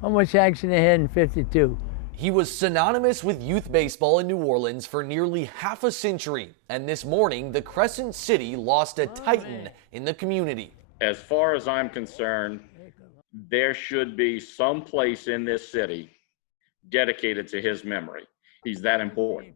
How much action they had in 52? He was synonymous with youth baseball in New Orleans for nearly half a century, and this morning, the Crescent City lost a titan in the community. As far as I'm concerned, there should be some place in this city dedicated to his memory. He's that important.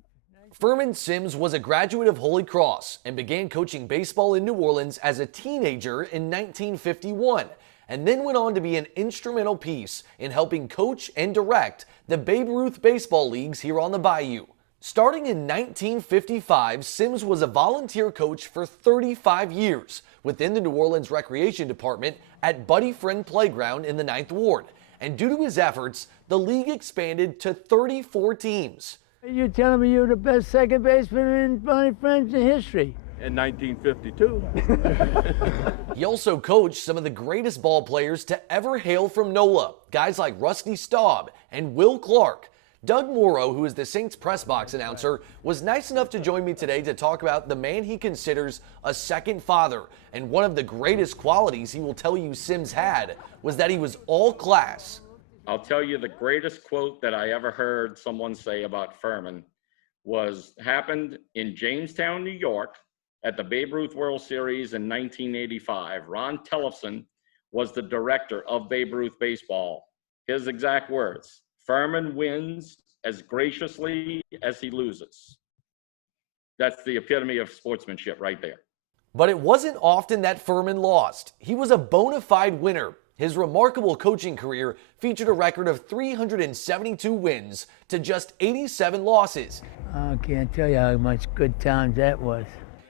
Firmin Sims was a graduate of Holy Cross and began coaching baseball in New Orleans as a teenager in 1951, and then went on to be an instrumental piece in helping coach and direct the Babe Ruth baseball leagues here on the Bayou. Starting in 1955, Sims was a volunteer coach for 35 years within the New Orleans Recreation Department at Buddy Friend Playground in the 9th Ward, and due to his efforts, the league expanded to 34 teams. You're telling me you're the best second baseman in Buddy Friends in history? In 1952. He also coached some of the greatest ball players to ever hail from NOLA, guys like Rusty Staub and Will Clark. Doug Morrow, who is the Saints press box announcer, was nice enough to join me today to talk about the man he considers a second father. And one of the greatest qualities he will tell you Sims had was that he was all class. I'll tell you the greatest quote that I ever heard someone say about Firmin happened in Jamestown, New York at the Babe Ruth World Series in 1985. Ron Tellefson was the director of Babe Ruth baseball. His exact words: Firmin wins as graciously as he loses. That's the epitome of sportsmanship right there. But it wasn't often that Firmin lost. He was a bona fide winner. His remarkable coaching career featured a record of 372 wins to just 87 losses. I can't tell you how much good times that was.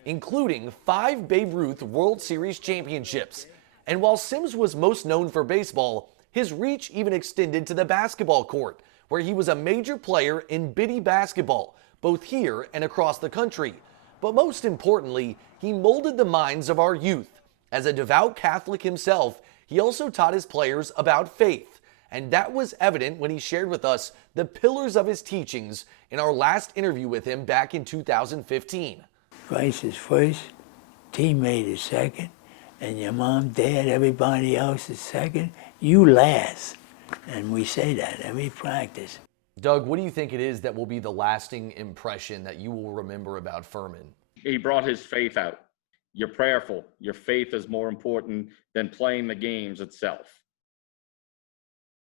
Including 5 Babe Ruth World Series championships. And while Sims was most known for baseball, his reach even extended to the basketball court, where he was a major player in biddy basketball, both here and across the country. But most importantly, he molded the minds of our youth. As a devout Catholic himself, he also taught his players about faith, and that was evident when he shared with us the pillars of his teachings in our last interview with him back in 2015. Christ is first, teammate is second, and your mom, dad, everybody else is second. You last. And we say that every practice. Doug, what do you think it is that will be the lasting impression that you will remember about Firmin? He brought his faith out. You're prayerful. Your faith is more important than playing the games itself.